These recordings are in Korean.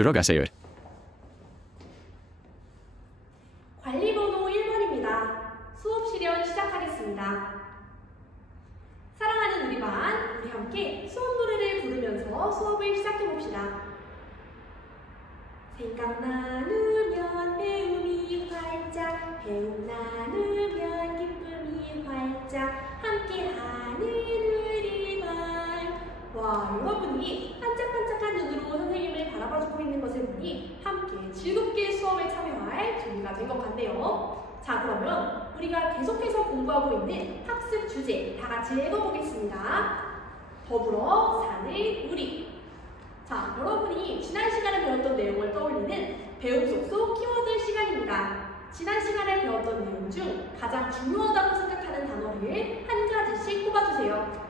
들어가세요. 관리번호 1번입니다. 수업 실현 시작하겠습니다. 사랑하는 우리 반, 우리 함께 수업 노래를 부르면서 수업을 시작해봅시다. 생각 나누면 배움이 활짝, 배움 나누면 기쁨이 활짝, 함께하는 우리 반. 와, 여러분이 반짝반짝한 눈으로 선생님을 바라봐주고 있는 것을 보니 함께 즐겁게 수업에 참여할 준비가 된 것 같네요. 자, 그러면 우리가 계속해서 공부하고 있는 학습 주제 다 같이 읽어보겠습니다. 더불어 사는 우리. 자, 여러분이 지난 시간에 배웠던 내용을 떠올리는 배움 속속 키워드 시간입니다. 지난 시간에 배웠던 내용 중 가장 중요하다고 생각하는 단어를 한 가지씩 뽑아주세요.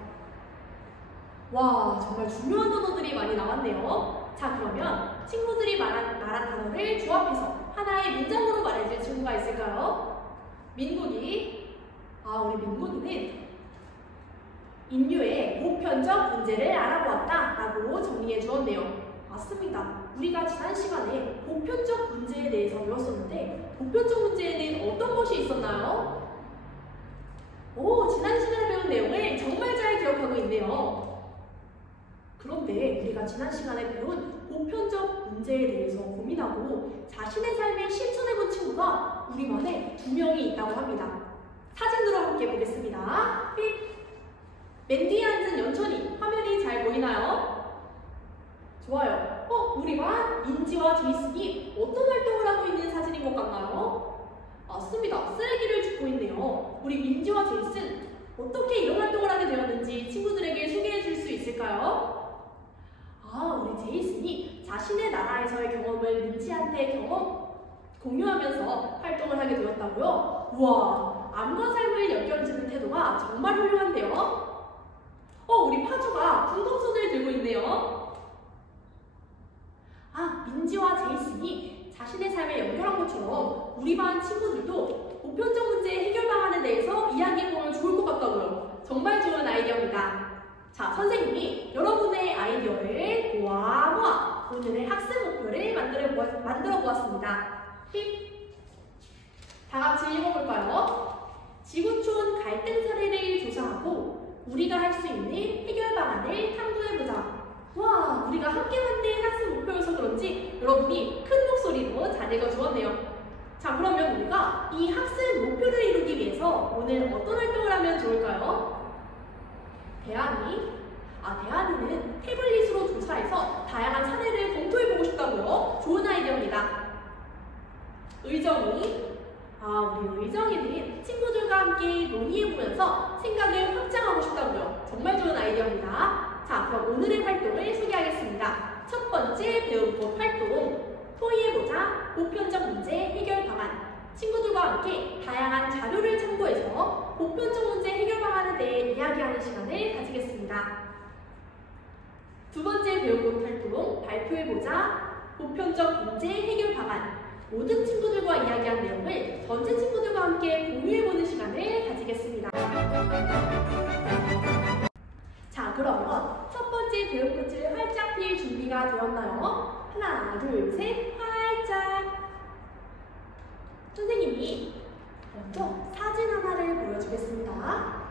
와, 정말 중요한 단어들이 많이 나왔네요. 자, 그러면 친구들이 말한 단어를 조합해서 하나의 문장으로 말해줄 친구가 있을까요? 민국이. 우리 민국이는 인류의 보편적 문제를 알아보았다 라고 정리해 주었네요. 맞습니다. 우리가 지난 시간에 보편적 문제에 대해서 배웠었는데 보편적 문제에는 어떤 것이 있었나요? 지난 시간에 배운 내용을 정말 잘 기억하고 있네요. 그런데 우리가 지난 시간에 배운 보편적 문제에 대해서 고민하고 자신의 삶에 실천해본 친구가 우리 반에 2명이 있다고 합니다. 사진으로 함께 보겠습니다. 맨 뒤에 앉은 연천이, 화면이 잘 보이나요? 좋아요. 우리 반 민지와 제이슨이 어떤 활동을 하고 있는 사진인 것 같나요? 맞습니다. 쓰레기를 줍고 있네요. 우리 민지와 제이슨, 어떻게 이런 활동을 하게 되었는지 친구들에게 소개해 줄 수 있을까요? 우리 제이슨이 자신의 나라에서의 경험을 민지한테 공유하면서 활동을 하게 되었다고요? 우와, 암과 삶을 엮여주는 태도가 정말 훌륭한데요? 우리 파주가 풍선을 들고 있네요. 민지와 제이슨이 자신의 삶에 연결한 것처럼 우리 반 친구들도 보편적 문제 해결 방안에 대해서 이야기해보면 좋을 것 같다고요. 정말 좋은 아이디어입니다. 자, 선생님이 여러분의 아이디어를 모아 오늘의 학습 목표를 만들어 보았습니다. 다 같이 읽어볼까요? 지구촌 갈등 사례를 조사하고 우리가 할 수 있는 해결 방안을 탐구해보자. 와, 우리가 함께 만든 학습 목표여서 그런지 여러분이 큰 목소리로 잘 읽어주었네요. 자, 그러면 우리가 이 학습 목표를 이루기 위해서 오늘 어떤 활동을 하면 좋을까요? 대안이는 태블릿으로 조사해서 다양한 사례를 검토해보고 싶다고요. 좋은 아이디어입니다. 의정이, 우리 의정이는 친구들과 함께 논의해보면서 생각을 확장하고 싶다고요. 정말 좋은 아이디어입니다. 자, 그럼 오늘의 활동을 소개하겠습니다. 첫 번째 배움법 활동, 토의해보자 보편적 문제 해결 방안. 친구들과 함께 다양한 자료를 참고해서 보편적 문제 해결 방안에 대해 이야기하는 시간을 가지겠습니다. 두 번째 배움법 활동, 발표해보자 보편적 문제 해결 방안. 모든 친구들과 이야기한 내용을 전체 친구들과 함께 공유해보는 시간을 가지겠습니다. 자, 그러면 첫 번째 배움꽃을 활짝 필 준비가 되었나요? 하나, 둘, 셋, 활짝! 선생님이 먼저 사진 하나를 보여주겠습니다.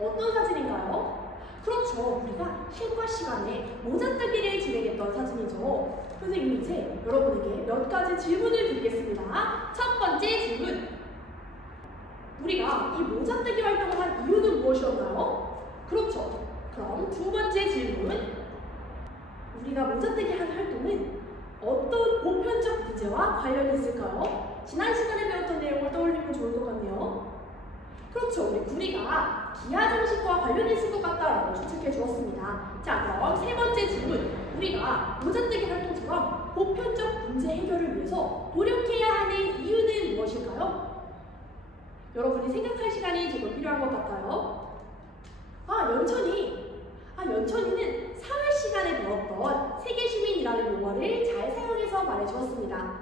어떤 사진인가요? 그렇죠. 우리가 실과 시간에 모자뜨기를 진행했던 사진이죠. 선생님이 이제 여러분에게 몇 가지 질문을 드리겠습니다. 첫 번째 질문. 우리가 이 모자뜨기 활동을 한 이유는 무엇이었나요? 그렇죠. 그럼 두 번째 질문. 우리가 모자뜨기 한 활동은 어떤 보편적 문제와 관련이 있을까요? 지난 시간에 배웠던 내용을 떠올리면 좋을 것 같네요. 그렇죠. 우리 구리가 기하 정식과 관련이 있을 것 같다라고 추측해 주었습니다. 자, 그럼 세 번째 질문. 우리가 모자뜨기 활동처럼 보편적 문제 해결을 위해서 노력해야 하는 이유는 무엇일까요? 여러분이 생각할 시간이 조금 필요한 것 같아요. 연천이는 사회 시간에 배웠던 세계시민이라는 용어를 잘 사용해서 말해주었습니다.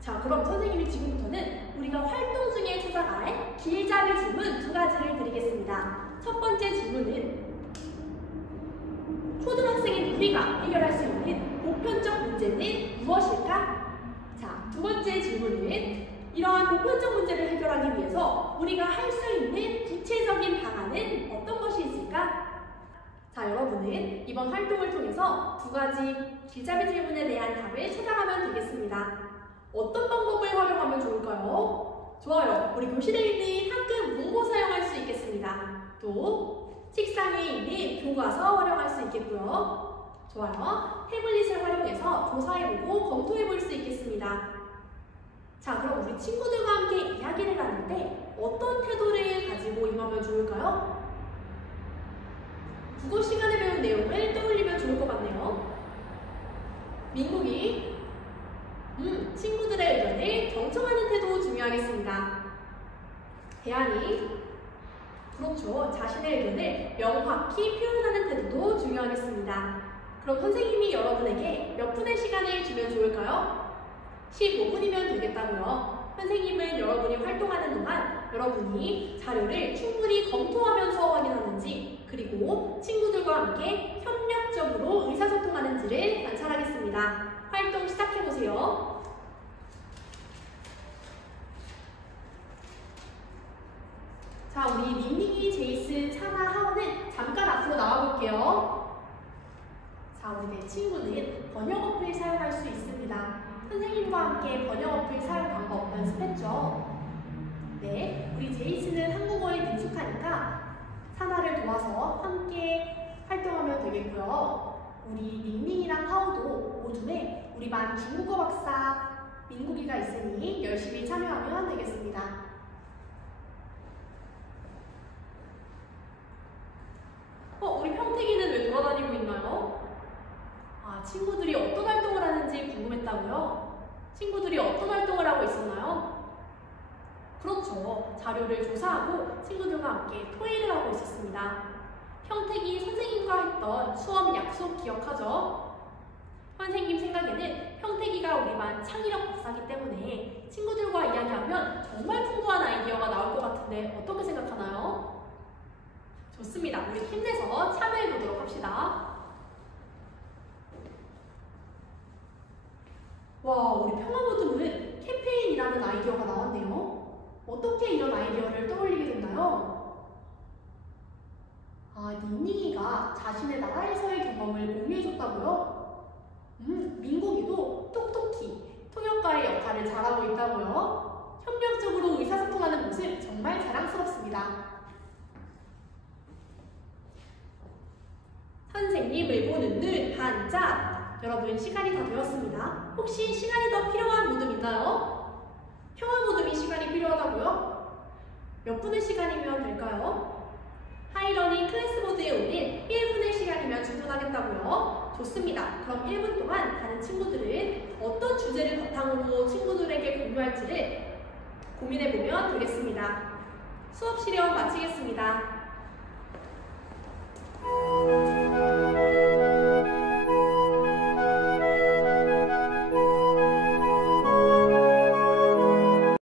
자, 그럼 선생님이 지금부터는 우리가 활동 중에 찾아갈 길잡이 질문 2가지를 드리겠습니다. 첫 번째 질문은 초등학생인 우리가 해결할 수 있는 보편적 문제는 무엇일까? 자, 두 번째 질문은 이러한 보편적 문제를 해결하기 위해서 우리가 할 수 있는 구체적인 방안은 어떤 것이 있을까? 자, 여러분은 이번 활동을 통해서 두 가지 길잡이 질문에 대한 답을 찾아가면 되겠습니다. 어떤 방법을 활용하면 좋을까요? 좋아요. 우리 교실에 있는 한글 문고 사용할 수 있겠습니다. 또 책상 위에 있는 교과서 활용할 수 있겠고요. 좋아요. 태블릿을 활용해서 조사해보고 검토해볼 수 있겠습니다. 자, 그럼 우리 친구들과 함께 이야기를 나눌 때 어떤 태도를 가지고 임하면 좋을까요? 국어 시간에 배운 내용을 떠올리면 좋을 것 같네요. 민국이 친구들의 의견을 경청하는 태도 중요하겠습니다. 대안이 그렇죠. 자신의 의견을 명확히 표현하는 태도도 중요하겠습니다. 그럼 선생님이 여러분에게 몇 분의 시간을 주면 좋을까요? 15분이면 되겠다고요. 선생님은 여러분이 활동하는 동안 여러분이 자료를 충분히 검토하면서 확인하는지 그리고 친구들과 함께 협력적으로 의사소통하는지를 관찰하겠습니다. 활동 시작해보세요. 자, 우리 닝닝이, 제이슨, 차나, 하원은 잠깐 앞으로 나와볼게요. 자, 우리 내 친구는 번역 어플 사용할 수 있습니다. 선생님과 함께 번역 어플 사용 방법 연습했죠? 네, 우리 제이슨은 한국어에 능숙하니까 사나를 도와서 함께 활동하면 되겠고요. 우리 닝닝이랑 하우도 오줌에 우리 반 중국어 박사 민국이가 있으니 열심히 참여하면 되겠습니다. 우리 평택이는 왜 돌아다니고 있나요? 아, 친구들이 어떤 활동을 하는지 궁금했다고요? 친구들이 어떤 활동을 하고 있었나요? 그렇죠. 자료를 조사하고 친구들과 함께 토의를 하고 있었습니다. 평택이 선생님과 했던 수업 약속 기억하죠? 선생님 생각에는 평택이가 우리 반 창의력 박사이기 때문에 친구들과 이야기하면 정말 풍부한 아이디어가 나올 것 같은데 어떻게 생각하나요? 좋습니다. 우리 힘내서 참여해보도록 합시다. 와, 우리 평화모듬은 캠페인이라는 아이디어가 나왔네요. 어떻게 이런 아이디어를 떠올리게 됐나요? 아, 닝닝이가 자신의 나라에서의 경험을 공유해줬다고요? 민국이도 톡톡히 통역가의 역할을 잘하고 있다고요? 협력적으로 의사소통하는 모습 정말 자랑스럽습니다. 선생님을 보는 눈 반짝! 여러분, 시간이 다 되었습니다. 혹시 시간이 더 필요한 모듬 있나요? 평화 모듬이 시간이 필요하다고요? 몇 분의 시간이면 될까요? 하이러닝 클래스보드에 올린 1분의 시간이면 충분하겠다고요? 좋습니다. 그럼 1분 동안 다른 친구들은 어떤 주제를 바탕으로 친구들에게 공유할지를 고민해보면 되겠습니다. 수업 실험 마치겠습니다.